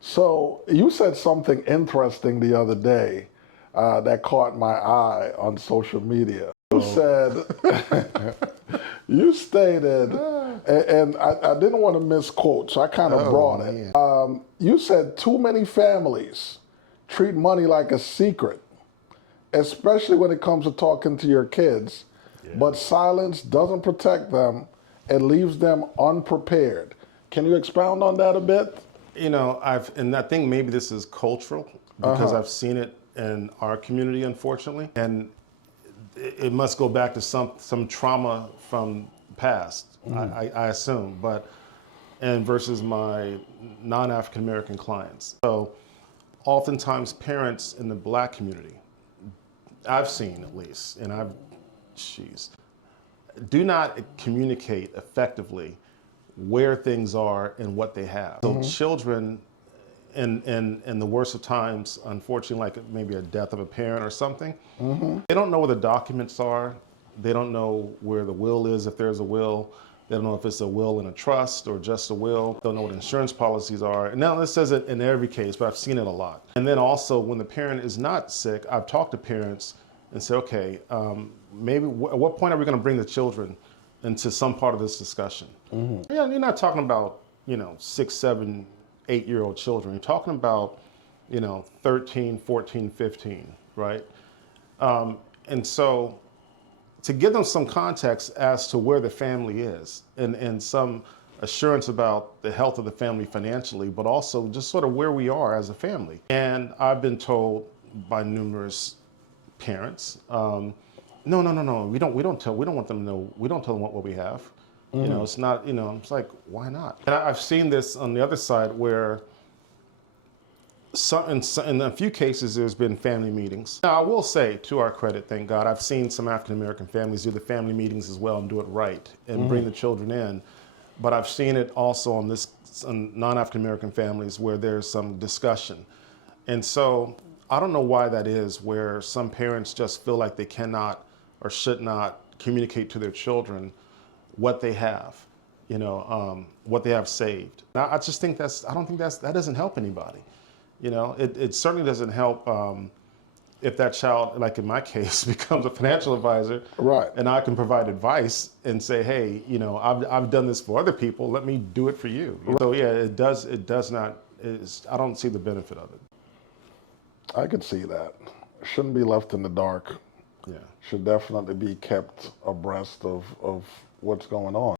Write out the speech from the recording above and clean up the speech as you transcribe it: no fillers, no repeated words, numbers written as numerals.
So you said something interesting the other day that caught my eye on social media. You said, you stated, and I didn't want to misquote, so I kind of brought it. You said too many families treat money like a secret, especially when it comes to talking to your kids, but silence doesn't protect them and leaves them unprepared. Can you expound on that a bit? And I think maybe this is cultural because I've seen it in our community, unfortunately, and it must go back to some trauma from past, I assume, and versus my non-African American clients. So oftentimes parents in the black community, I've seen at least, and do not communicate effectively where things are and what they have. So children, in the worst of times, unfortunately, like maybe a death of a parent or something, they don't know where the documents are. They don't know where the will is, if there's a will. They don't know if it's a will in a trust or just a will. They don't know what insurance policies are. And now this says it in every case, but I've seen it a lot. And then also when the parent is not sick, I've talked to parents and said, okay, maybe at what point are we going to bring the children into some part of this discussion? Yeah, you're not talking about 6, 7, 8-year-old children. You're talking about 13, 14, 15, right? And so to give them some context as to where the family is and some assurance about the health of the family financially, but also just sort of where we are as a family. And I've been told by numerous parents, no, we don't want them to know, we don't tell them what we have. It's not, it's like, why not? And I've seen this on the other side where in a few cases there's been family meetings. Now I will say, to our credit, thank God, I've seen some African American families do the family meetings as well and do it right and bring the children in. But I've seen it also on non-African American families where there's some discussion. And so I don't know why that is, where some parents just feel like they cannot or should not communicate to their children what they have, what they have saved. Now, I just think I don't think that doesn't help anybody. It certainly doesn't help if that child, like in my case, becomes a financial advisor, right? And I can provide advice and say, hey, I've done this for other people. Let me do it for you. Right. So yeah, it does not. I don't see the benefit of it. I could see that. Shouldn't be left in the dark. Yeah. Should definitely be kept abreast of what's going on.